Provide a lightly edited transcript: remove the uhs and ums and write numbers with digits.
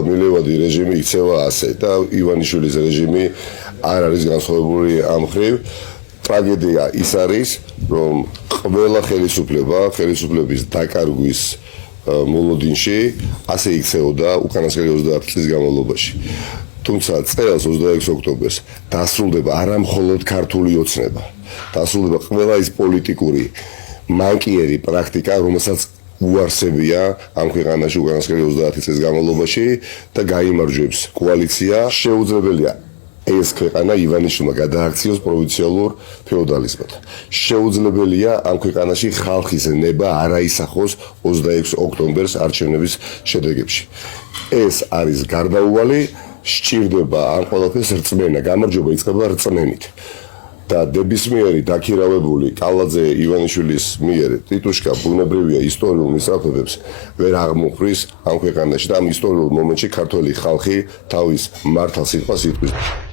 ახლა მილევადი რეჟიმი იქცევა ასე და ივანიშვილის რეჟიმი არ არის განსხვავებული ამ მხრივ. ტრაგედია ის არის, რომ ყველა ხელისუფლების დაკარგვის მოლოდინში ასე იქცეოდა უკანასკნელი 30 წლის განმავლობაში. თუმცა წელს 26 ოქტომბერს დასრულდება არა მხოლოდ ქართული ოცნება, დასრულდება ყველა ის პოლიტიკური მანკიერი პრაქტიკა, რომელსაც უარსებია ამ ქვეყანაში უკანასკნელი 30 წლის განმავლობაში და გაიმარჯვებს კოალიცია. შეუძლებელია ეს ქვეყანა ივანიშვილმა გადააქციოს პროვინციალურ ფეოდალიზმად. შეუძლებელია ამ ქვეყანაში ხალხის ნება არ აისახოს 26 ოქტომბერს არჩევნების შედეგებში. ეს არის გარდაუვალი, სჭირდება ამ ყველაფერს რწმენა, გამარჯვება იწყება რწმენით. და ნებისმიერი დაქირავებული კალაძე ივანიშვილის მიერ ტიტუშკა ბუნებრივია ისტორიულ მისამართებებს ვერ აღმოხრის ამ ქვეყანაში და ამ ისტორიულ მომენტში ქართველი ხალხი თავის მართალ სიტყვას იტყვის.